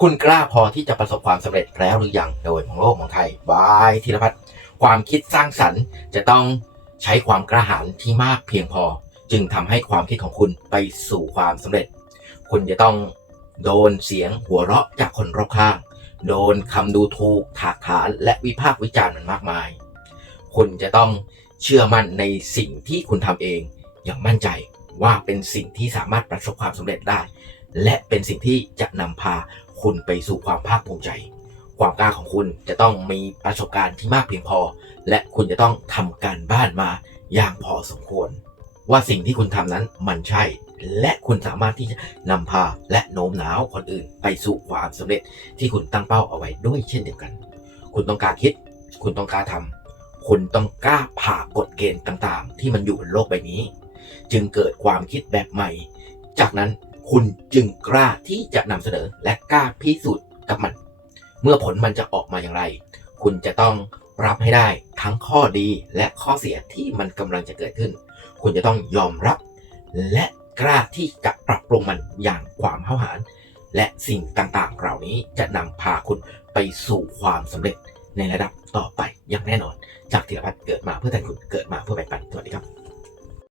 คุณกล้าพอที่จะประสบความสำเร็จแล้วหรือยังโดยของโลกของไทยบายธีรพัฒน์ความคิดสร้างสรรค์จะต้องใช้ความกล้าหาญที่มากเพียงพอ จึงทำให้ความคิดของคุณไปสู่ความสำเร็จ คุณจะต้องโดนเสียงหัวเราะจากคนรอบข้าง โดนคำดูถูกถากถานและวิพากษ์วิจารณ์มันมากมาย คุณจะต้องเชื่อมั่นในสิ่งที่คุณทำเองอย่างมั่นใจว่าเป็นสิ่งที่สามารถประสบความสำเร็จได้ และเป็นสิ่งที่จะนำพา คุณไปสู่ความภาคภูมิใจ ความกล้าของคุณจะต้องมีประสบการณ์ที่มากเพียงพอ และคุณจะต้องทำการบ้านมาอย่างพอสมควร ว่าสิ่งที่คุณทำนั้นมันใช่ และคุณสามารถที่จะนำพาและโน้มน้าวคนอื่น ไปสู่ความสำเร็จที่คุณตั้งเป้าเอาไว้ด้วยเช่นเดียวกัน คุณต้องกล้ารคิด คุณต้องกล้าทำคุณต้องกล้าผ่ากฎเกณฑ์ต่างๆ ที่มันอยู่บนโลกใบนี้ จึงเกิดความคิดแบบใหม่ จากนั้น คุณจึงกล้าที่จะนำเสนอและกล้าพิสูจน์กับมัน เมื่อผลมันจะออกมาอย่างไร คุณจะต้องรับให้ได้ทั้งข้อดีและข้อเสียที่มันกำลังจะเกิดขึ้น คุณจะต้องยอมรับ และกล้าที่จะปรับปรุงมันอย่างความเท่าหารและสิ่งต่างๆ เหล่านี้จะนำพาคุณไปสู่ความสำเร็จในระดับต่อไปอย่างแน่นอน จากธีรพัฒน์เกิดมาเพื่อแทนคุณเกิดมาเพื่อแบ่งปัน